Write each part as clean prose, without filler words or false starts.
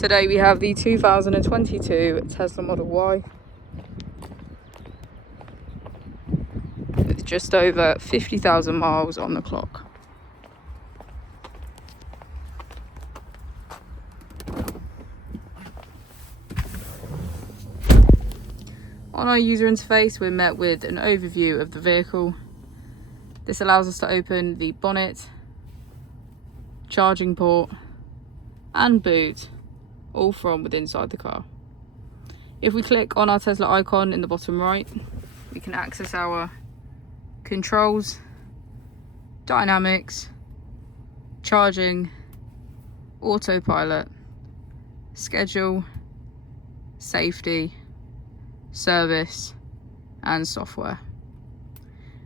Today we have the 2022 Tesla Model Y with just over 50,000 miles on the clock. On our user interface, we're met with an overview of the vehicle. This allows us to open the bonnet, charging port and boot, all from within inside the car. If we click on our Tesla icon in the bottom right, we can access our controls, dynamics, charging, autopilot, schedule, safety, service and software.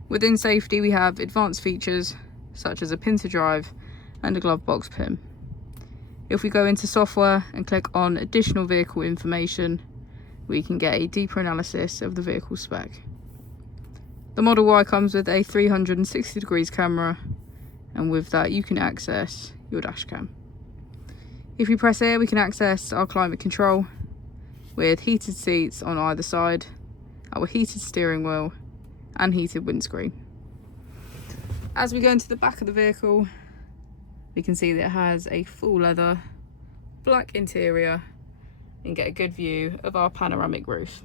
Within safety we have advanced features such as a pin to drive and a glove box pin. If we go into software and click on additional vehicle information, we can get a deeper analysis of the vehicle spec. The Model Y comes with a 360 degrees camera, and with that you can access your dash cam. If we press here, we can access our climate control with heated seats on either side, our heated steering wheel and heated windscreen. As we go into the back of the vehicle, we can see that it has a full leather black interior and get a good view of our panoramic roof.